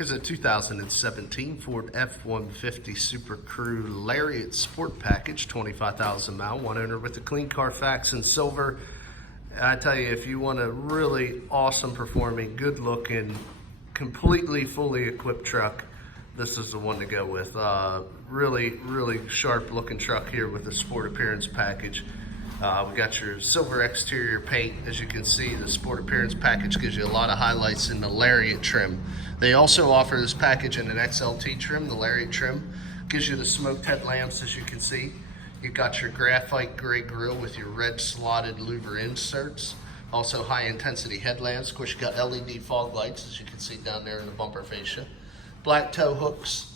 Here's a 2017 Ford F-150 SuperCrew LARIAT Sport Package, 25,000 mile, one owner with a clean Carfax in silver. I tell you, if you want a really awesome performing, good looking, completely fully equipped truck, this is the one to go with. Really sharp looking truck here with the sport appearance package. We got your silver exterior paint. As you can see, the sport appearance package gives you a lot of highlights in the LARIAT trim. They also offer this package in an XLT trim. The LARIAT trim gives you the smoked headlamps, as you can see. You got your graphite gray grille with your red slotted louver inserts. Also high intensity headlamps. Of course, you got LED fog lights, as you can see down there in the bumper fascia. Black tow hooks.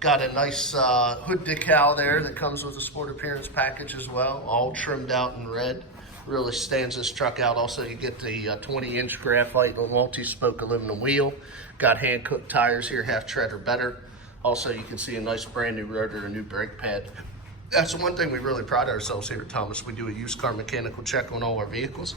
Got a nice hood decal there that comes with the sport appearance package as well, all trimmed out in red. Really stands this truck out. Also, you get the 20-inch graphite multi-spoke aluminum wheel. Got HANKOOK tires here, half tread or better. Also, you can see a nice brand new rotor, a new brake pad. That's the one thing we really pride ourselves here at Thomas. We do a used car mechanical check on all our vehicles.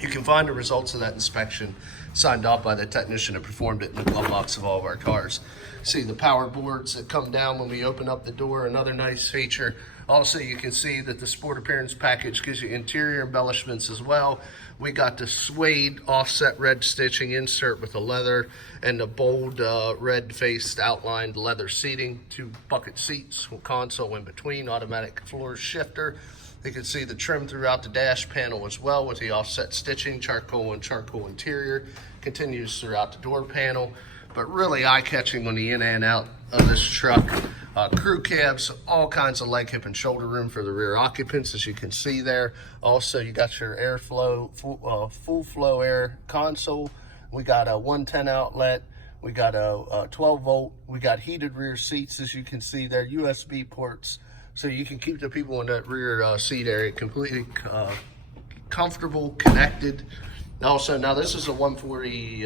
You can find the results of that inspection signed off by the technician that performed it in the glove box of all of our cars. See the power boards that come down when we open up the door, another nice feature. Also, you can see that the sport appearance package gives you interior embellishments as well. We got the suede offset red stitching insert with the leather and the bold red faced outlined leather seating, 2 bucket seats, console in between, automatic floor shifter. You can see the trim throughout the dash panel as well with the offset stitching, charcoal and charcoal interior, continues throughout the door panel. But really eye-catching on the in and out of this truck. Crew cabs, all kinds of leg, hip, and shoulder room for the rear occupants, as you can see there. Also, you got your airflow, full flow air console. We got a 110 outlet. We got a 12 volt. We got heated rear seats, as you can see there, USB ports. So you can keep the people in that rear seat area completely comfortable, connected. Also, now this is a 140,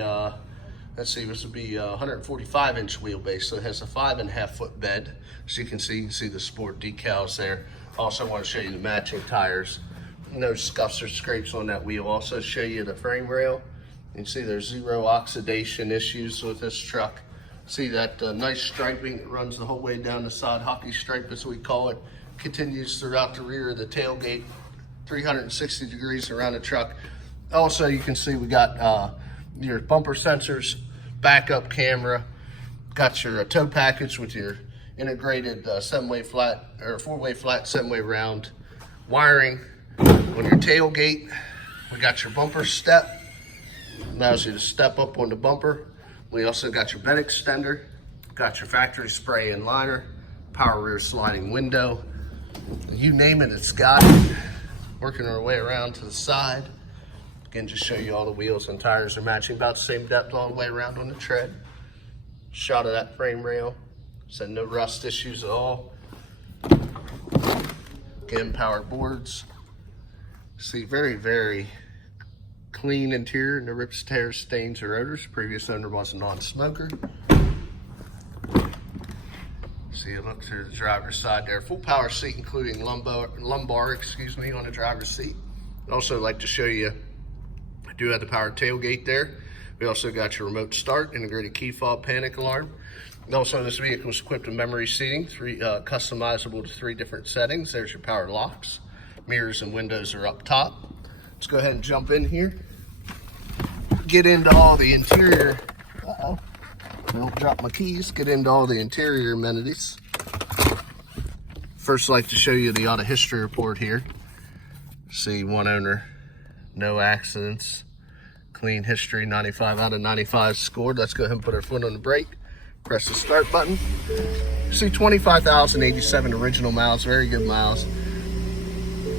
let's see, this would be a 145-inch wheelbase, so it has a 5.5-foot bed. So you can see the sport decals there. Also want to show you the matching tires. No scuffs or scrapes on that wheel. Also show you the frame rail. You can see there's 0 oxidation issues with this truck. See that nice striping that runs the whole way down the side, hockey stripe as we call it, continues throughout the rear of the tailgate, 360 degrees around the truck. Also, you can see we got your bumper sensors, backup camera, got your tow package with your integrated 7-way flat or 4-way flat 7-way round wiring on your tailgate. We got your bumper step, allows you to step up on the bumper. We also got your bed extender, got your factory spray and liner, power rear sliding window. You name it, it's got it. Working our way around to the side. Again, just show you all the wheels and tires are matching, about the same depth all the way around on the tread. Shot of that frame rail. So no rust issues at all. Again, power boards. See, very clean interior, no rips, tears, stains, or odors. Previous owner was a non-smoker. See, you look through the driver's side there. Full power seat, including lumbar, on the driver's seat. I'd also like to show you, I do have the power tailgate there. We also got your remote start, integrated key fob, panic alarm. Also, this vehicle is equipped with memory seating, customizable to 3 different settings. There's your power locks. Mirrors and windows are up top. Let's go ahead and jump in here. Get into all the interior. Don't drop my keys. Get into all the interior amenities. First, I'd like to show you the auto history report here. See, 1 owner, no accidents, clean history, 95 out of 95 scored. Let's go ahead and put our foot on the brake. Press the start button. See, 25,087 original miles, very good miles.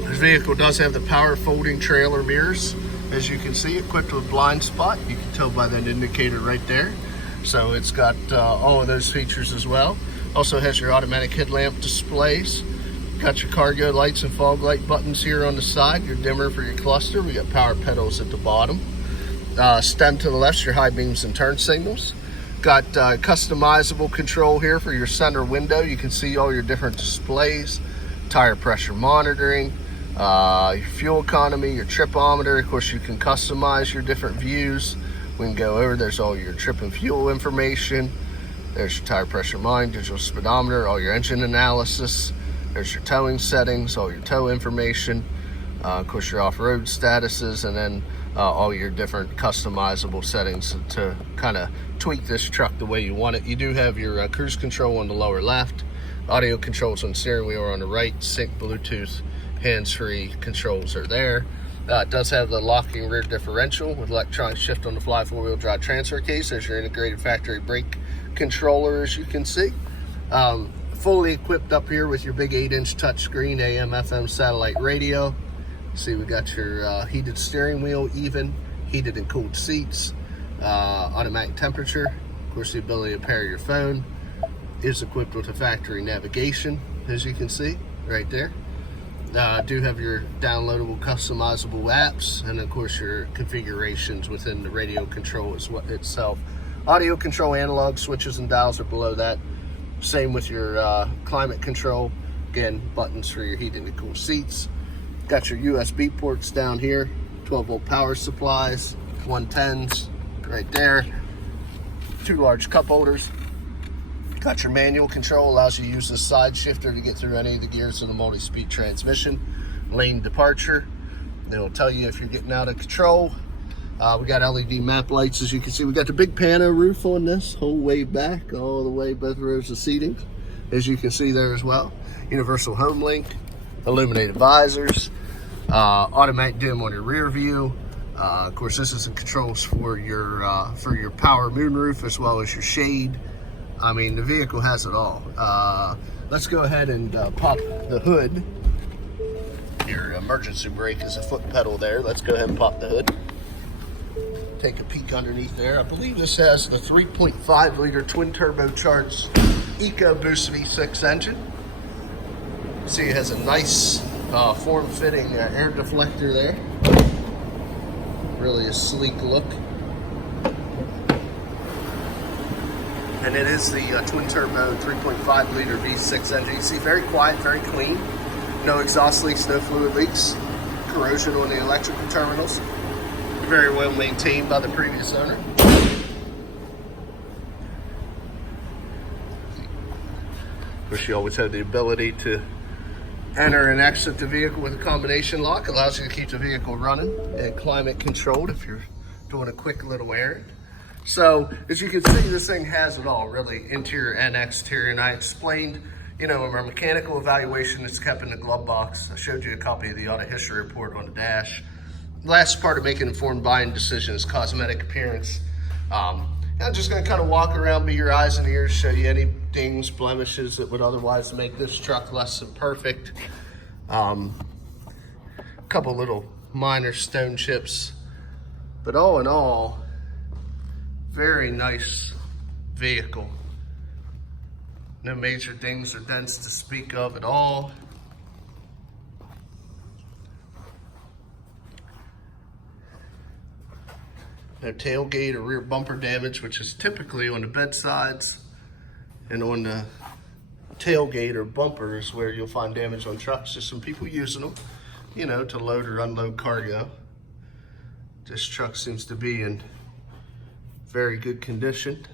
This vehicle does have the power folding trailer mirrors. As you can see, equipped with blind spot. You can tell by that indicator right there. So it's got all of those features as well. Also has your automatic headlamp displays. Got your cargo lights and fog light buttons here on the side. Your dimmer for your cluster. We got power pedals at the bottom. Stem to the left, your high beams and turn signals. Got customizable control here for your center window. You can see all your different displays. Tire pressure monitoring. Your fuel economy, your tripometer. Of course, you can customize your different views. we can go over. There's all your trip and fuel information. There's your tire pressure monitor, digital speedometer, all your engine analysis. There's your towing settings, all your tow information, of course your off-road statuses, and then all your different customizable settings to kind of tweak this truck the way you want it. You do have your cruise control on the lower left, audio controls on the steering wheel are on the right, sync, Bluetooth, hands-free controls are there. It does have the locking rear differential with electronic shift on the fly four-wheel drive transfer case. There's your integrated factory brake controller, as you can see. Fully equipped up here with your big 8-inch touchscreen AM FM satellite radio. See, we got your heated steering wheel, even heated and cooled seats, automatic temperature, of course the ability to pair your phone. Is equipped with a factory navigation, as you can see right there. Do have your downloadable customizable apps, and of course your configurations within the radio control itself. Audio control analog switches and dials are below that. Same with your climate control. Again, buttons for your heated and cool seats. Got your USB ports down here, 12-volt power supplies, 110s right there. 2 large cup holders. Got your manual control, allows you to use the side shifter to get through any of the gears of the multi-speed transmission. Lane departure, it'll tell you if you're getting out of control. We got LED map lights, as you can see. We got the big pano roof on this, whole way back, all the way, both rows of seating, as you can see there as well. Universal home link, illuminated visors, automatic dim on your rear view. Of course, this is the controls for your power moonroof as well as your shade. I mean, the vehicle has it all. Let's go ahead and pop the hood. Your emergency brake is a foot pedal there. Let's go ahead and pop the hood. Take a peek underneath there. I believe this has the 3.5 liter twin turbocharged EcoBoost V6 engine. See, it has a nice form-fitting air deflector there. Really a sleek look. And it is the twin turbo 3.5 liter V6 engine. You see, very quiet, very clean. No exhaust leaks, no fluid leaks. Corrosion on the electrical terminals. Very well maintained by the previous owner. Of course, you always have the ability to enter and exit the vehicle with a combination lock. Allows you to keep the vehicle running and climate controlled if you're doing a quick little errand. So, as you can see, this thing has it all, really, interior and exterior. And I explained, you know, in our mechanical evaluation, it's kept in the glove box. I showed you a copy of the auto history report on the dash. The last part of making informed buying decisions, cosmetic appearance. I'm just going to kind of walk around, be your eyes and ears, show you any dings, blemishes that would otherwise make this truck less than perfect. A couple little minor stone chips, but all in all, very nice vehicle. No major dings or dents to speak of at all. No tailgate or rear bumper damage, which is typically on the bed sides and on the tailgate or bumpers where you'll find damage on trucks. Just some people using them, you know, to load or unload cargo. This truck seems to be in very good condition.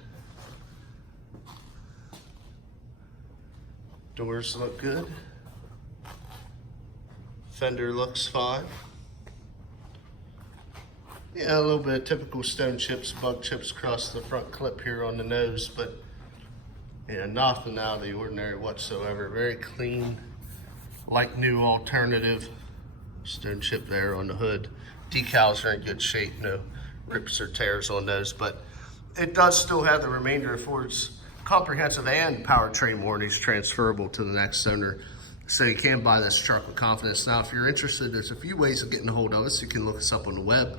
Doors look good. Fender looks fine. Yeah, a little bit of typical stone chips, bug chips across the front clip here on the nose, but yeah, nothing out of the ordinary whatsoever. Very clean, like new alternative. Stone chip there on the hood. Decals are in good shape, no rips or tears on those, but it does still have the remainder of Ford's comprehensive and powertrain warranties transferable to the next owner. So you can buy this truck with confidence. Now, if you're interested, there's a few ways of getting a hold of us. You can look us up on the web,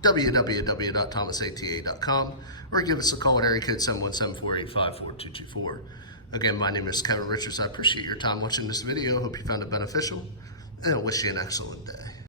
www.thomasata.com, or give us a call at area code 717-485-4224. Again, my name is Kevin Richards. I appreciate your time watching this video. Hope you found it beneficial, and I wish you an excellent day.